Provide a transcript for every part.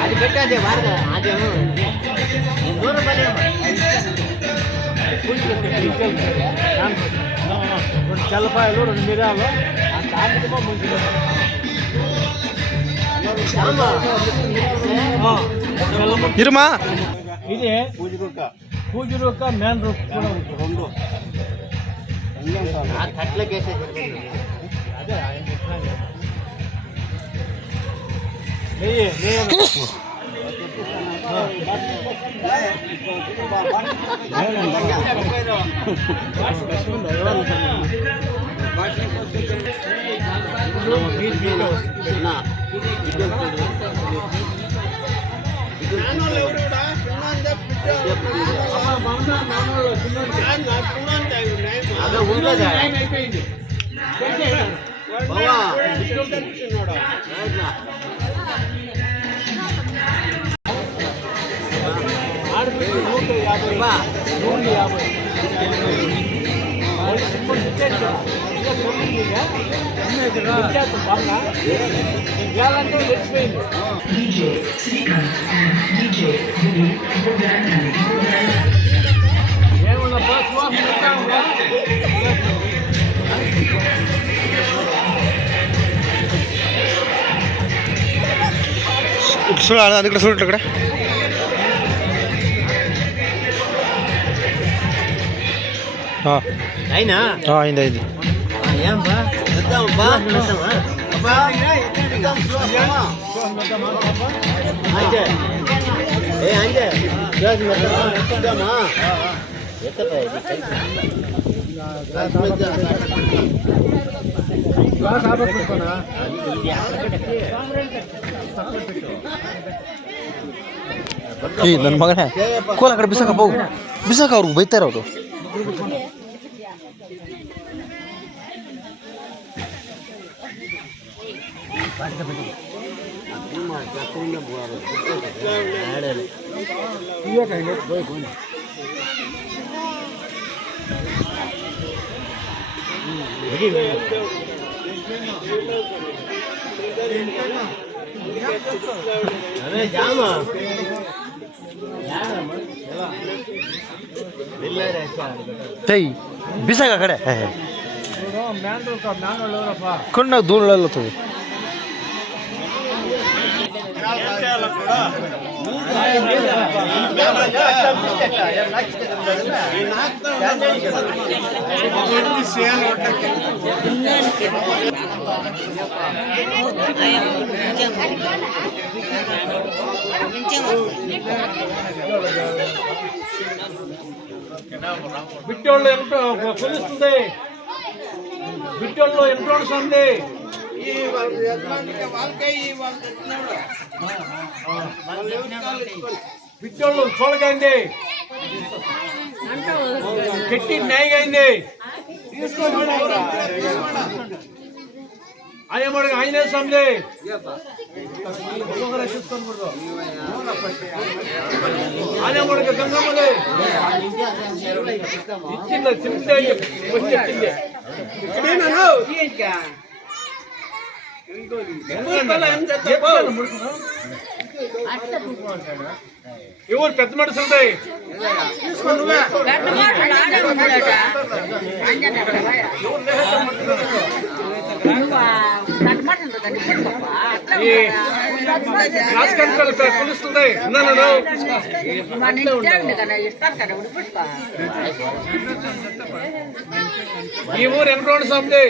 అది పెట్టాదే వారగా అదేమో దూరం తెల్లపాయలు 2 మిరియాలు ముందు ఇరుమా ఇది పూజరుక్క మేన్ రూప్ కూడా రెండు కట్లకేసే అదే చూడాలి అది ఇక్కడ చూడట్టు ఇక్కడ అయినా అయింది అయింది ఏం బా బా అంజే ఏ అంజే ఎత్తమ్మా ನನ್ನ ಮಗನೇ ಕೋಲ ಕಡೆ ಬಿಸಾಕ ಹೋಗು ಬಿಸಾಕ ಅವ್ರಿಗೆ ಬೈತಾರೆ ಅವರು अरे जामा ಬಿಸಾಕ ಕಡೆ ಕಣ್ಣ ದೂರಲ್ಲತ್ತದು బిట్టోళ్ళు ఎంతో కొలుస్తుంది బిట్టోళ్ళు ఎంతో ఉంది బిట్టోళ్ళు చూడగైంది గట్టి నాయగైంది ఆయన మనకి ఆయనే సందే చూసుకోకూడదు ఆయన మనకి గంగమ్మలే ఇచ్చింది చింతే వచ్చింది ఎవరు పెద్ద మనుషులు ఉంటాయి కొలుస్తుంది ఈ ఊరు ఎన్ని రోజులు సొంది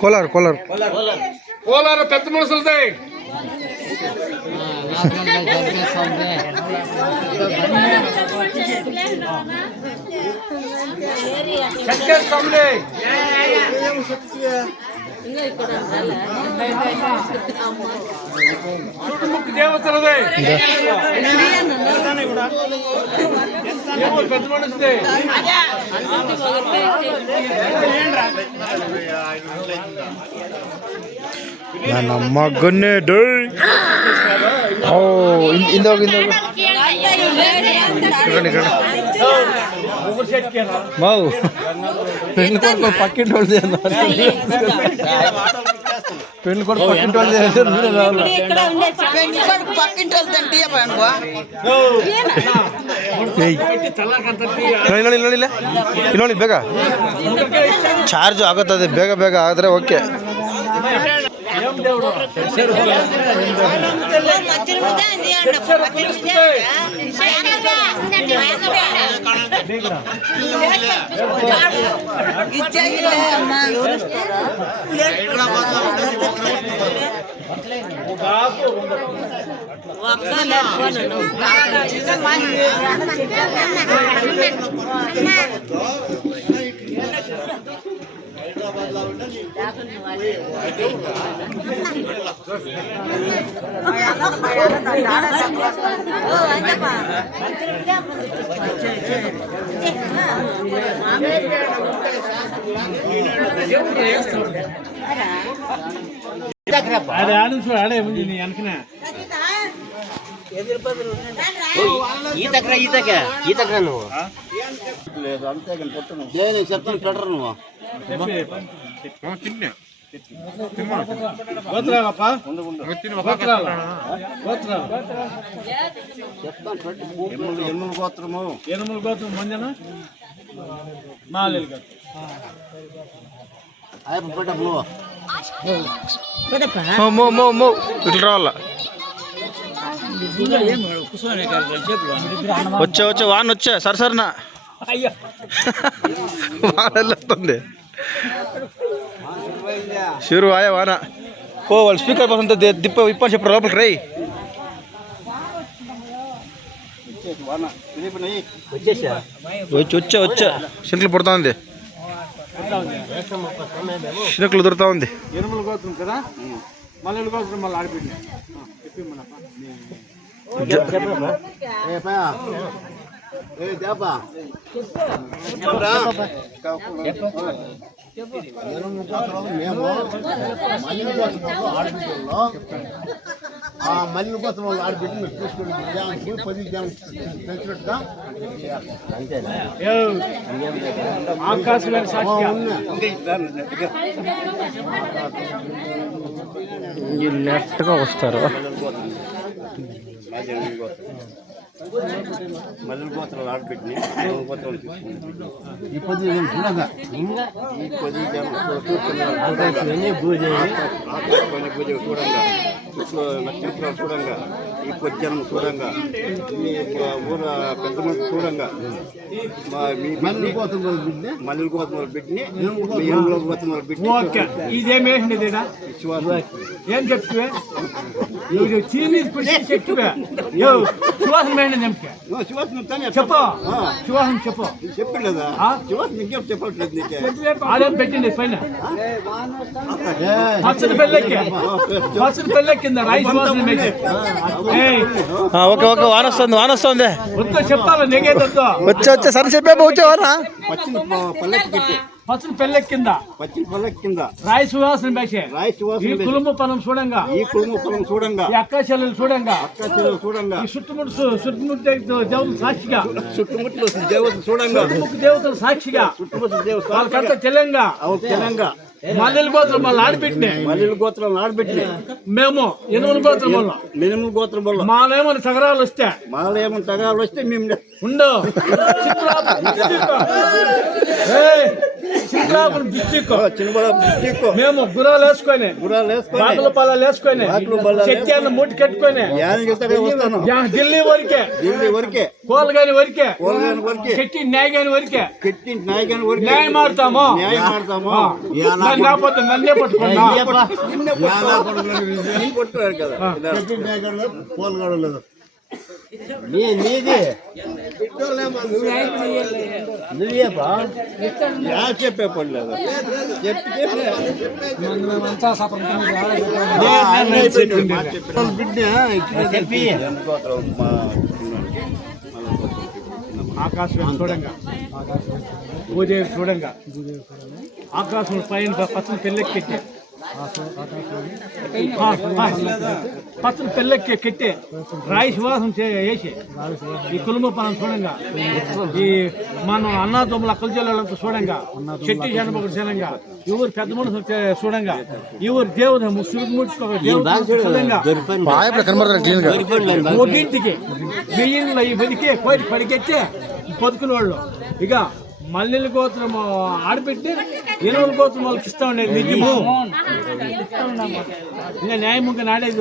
కోలారు కోలారు కోలారు పెద్ద మనుషులది చుట్టుముక్కు దేవతలదే ఈ ఊరు పెద్ద మనుషులదే ನಮ್ಮ ಮಗನ್ನೇ ಡೈ ಓ ಇಂದೋಗಿ బావు పెళ్లి కొడుకు పక్కింటి వాళ్ళు పెళ్లి కొడుకు పక్కింటి వాళ్ళు ಇನ್ನೊಂದು ಬೇಗ ಚಾರ್ಜ್ ಆಗುತ್ತದೆ ಬೇಗ ಬೇಗ ಆದರೆ ಓಕೆ అదే ఆడించు ఆడే ఉంది నీ వెనకనే ఈతకరా నువ్వు దేని చెప్తాను పెట్టరు నువ్వు ఎనుముల గోత్రము ఎనుముల గోత్రం మంజన మాలేలు నువ్వు ఇట్లా రావాల వచ్చే వాన వచ్చే సరసరినా వాన వెళ్ళొస్తుంది షూరు ఆయా వాన ఓ వాళ్ళు స్పీకర్ పర్సన్ దిప్ప ఇప్పని చెప్పారు లోపలికి రై వచ్చా శింకులు పుడతా ఉంది శింకులు దొరుకుతా ఉంది ఎనుముల గోత్రం కదా మల్లెల గోత్రం మళ్ళీ ఆడిపోయింది మల్లెల కోసం వాళ్ళు ఆడబెట్టి మీరు తీసుకొని 10 తెచ్చినట్టుగా ఆకాశమైన సాక్షిగా నెట్గా వస్తారు మల్లెల గోత్రాలు ఆడబెట్టి గోత్రాలు ఈ 10 చూడగా ఈ 10 పూజ చూడంగా నక్షత్రాలు చూడంగా ఈ పొద్దునం చూడంగా మీ ఊర పెద్ద మనిషి చూడంగా మల్లెల గోత్రాలు బిడ్ని గోత్రాలు బిడ్ని ఇదేమేసింది ఏం చెప్తువే చీనీస్ చెప్తువే సువాసన మేండి నింపే చెప్పు సువాసన చెప్పు చెప్పలేదా సువాసన ఇంకేం చెప్పట్లేదు నీకే ఆలయం పెట్టింది పైన పచ్చని పెళ్ళెక్కింది రైస్ వాసన ఓకే ఓకే వానొస్తుంది వద్దు చెప్పాలి నీకేదొద్దు వచ్చే సరే చెప్పే వచ్చే వాన పచ్చని పెళ్ళెక్కిందా రాయి సువాసన వేసే ఈ కుటుంబ పనం చూడంగా ఈ అక్క చెల్లెలు చూడంగా ఈ చుట్టుముట్టు దేవతల సాక్షిగా వాళ్ళకంతా తెలంగా మల్లెల గోత్రం మళ్ళీ ఆడిపెట్టిన మేము ఎనుముల గోత్రం వల్ల మాలేమని తగరాలు వస్తే మేము ఉండవు మేము గుర్రాలు వేసుకొని బాటల పాలాలు వేసుకొని చెక్కి అన్న మూటి కట్టుకొని ఢిల్లీ వరకే కోల్గాని వరకే చెట్టి న్యాయగాని వరకే న్యాయం ఆడతాము లేకపోతే నన్నే పట్టుకున్నా పోల్గాడు లేదు నీది నువ్వేపా చెప్పే పడలేదు చెప్పి ఆకాశం చూడంగా భూదేవి చూడంగా ఆకాశం పైన పచ్చని పెళ్ళెక్కెట్టే పచ్చని పెళ్ళెక్కెట్టే రాయి సువాసం వేసి ఈ కుటుంబ పనం చూడంగా ఈ మనం అన్నాదమ్ముల అక్కల జిల్లాలంతా చూడంగా చెట్టి జనపకటి చూడంగా ఈ ఊరు పెద్ద మనుషులు చూడంగా ఈ ఊరు దేవుడు చూడంగా ఒకటింటికి బియ్యంలో ఈ బతికే కోటి పడికెట్టే బతుకుల వాళ్ళు ఇక మల్లెల గోత్రం ఆడపెట్టి ఎరువుల గోత్రం వాళ్ళకి ఇస్తా ఉండేది నిజము ఇంకా న్యాయముగా నాడేది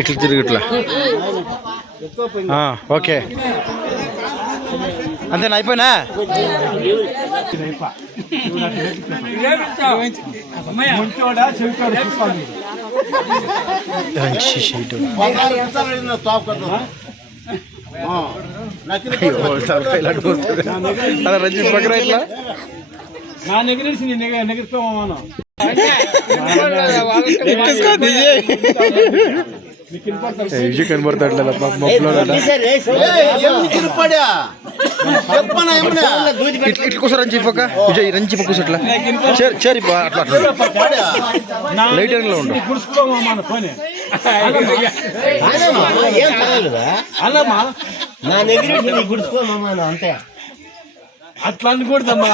ఇట్లా తిరిగి ఇట్లా ఓకే అంతేనా అయిపోయినా ముంచోడా చెవిచోడా చూసుకోండి రంజిత్ పక్కన ఇట్లా నా నెగిరిసి నెగిరిపోమాను విజయ్ కనబడతాడు ఇట్లా కూర్చో రంజి పక్క విజయ్ రంజి పక్క కూర్చో అట్లా చేరి అట్లా అట్లా లైటింగ్ లో ఉండు నా దగ్గర గుడుచుకోమా అంతే అట్లా అనుకూడదమ్మా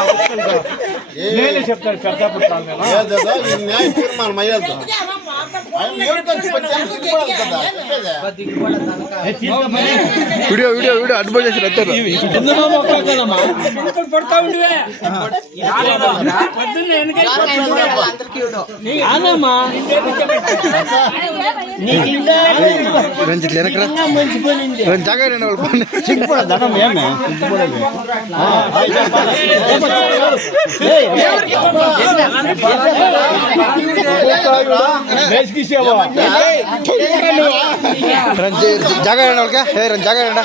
నేనే చెప్తాను వీడియో వీడియో వీడియో అడ్వైజ్ చేసి రంజిత్ వెనకరా జాగా జాగా జాగా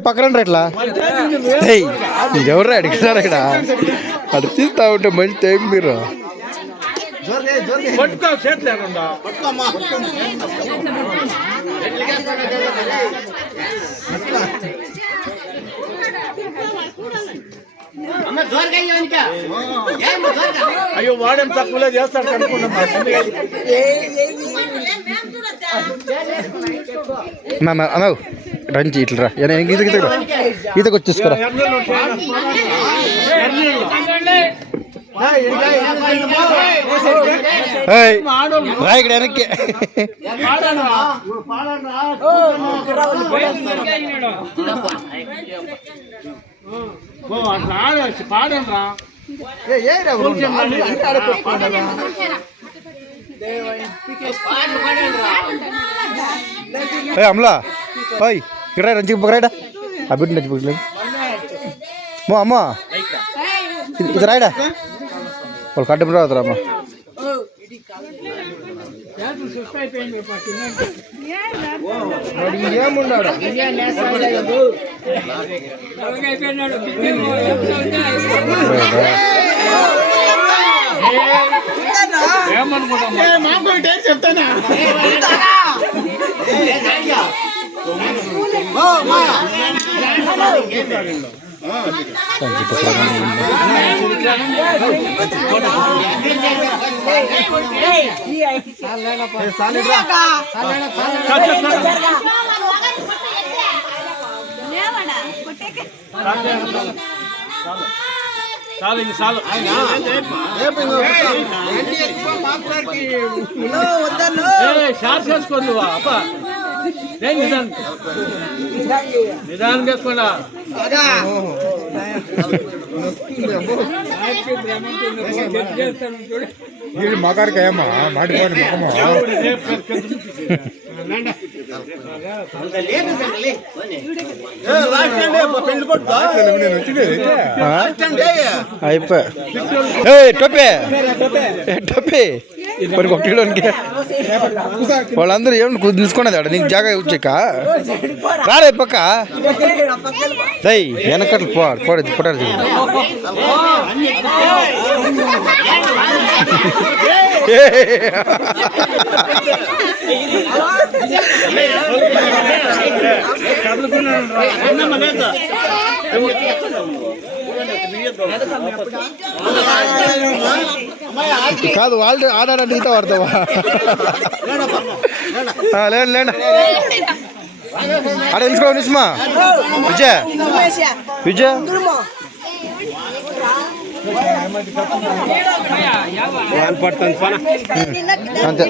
పక్కన ఇట్లా ఎవరు అడిగినారు ఇక్కడ అడిగిస్తా ఉంటే మంచి టైం మీరు అయ్యో వాడేం తక్కువలో చేస్తాడు అనుకున్నా రంజి ఇట్లా ఈతకు వచ్చేసుకోరా రా ఇక్కడ వెనక్కి పాడంరా అమలా ఓయ్ ఇక్కడ రంచి పక్కరాడా ఆ బిడ్డ నచ్చి పక్కలేదు మో అమ్మ ఇది రాయడా వాళ్ళు కట్టం రావుతారా అమ్మ ఏమున్నాడు చెప్తానా రంచి బకరా చాలు ఇంక చాలు షార్ట్ చేసుకోండి నువ్వు అప్ప నిదానం చేసుకోండా మగారికి ఏమా మాటిపోయి ముఖమా అయిపోయి టొప్పే టొప్పే మరి ఒకటిలోనికి వాళ్ళందరూ ఏమన్నా కొద్ది నిలుచుకున్నది ఆడ నీకు జాగా వచ్చాక రాలే పక్క దయ్ వెనకట్లు పోడదు పొట్టారు కాదు వాళ్ళు ఆడాడంటే ఈత పడతావా లేండి లేండి ఆడ తెలుసుకో నిస్మా విజయ్ విజయ్ పడుతుంది అంతే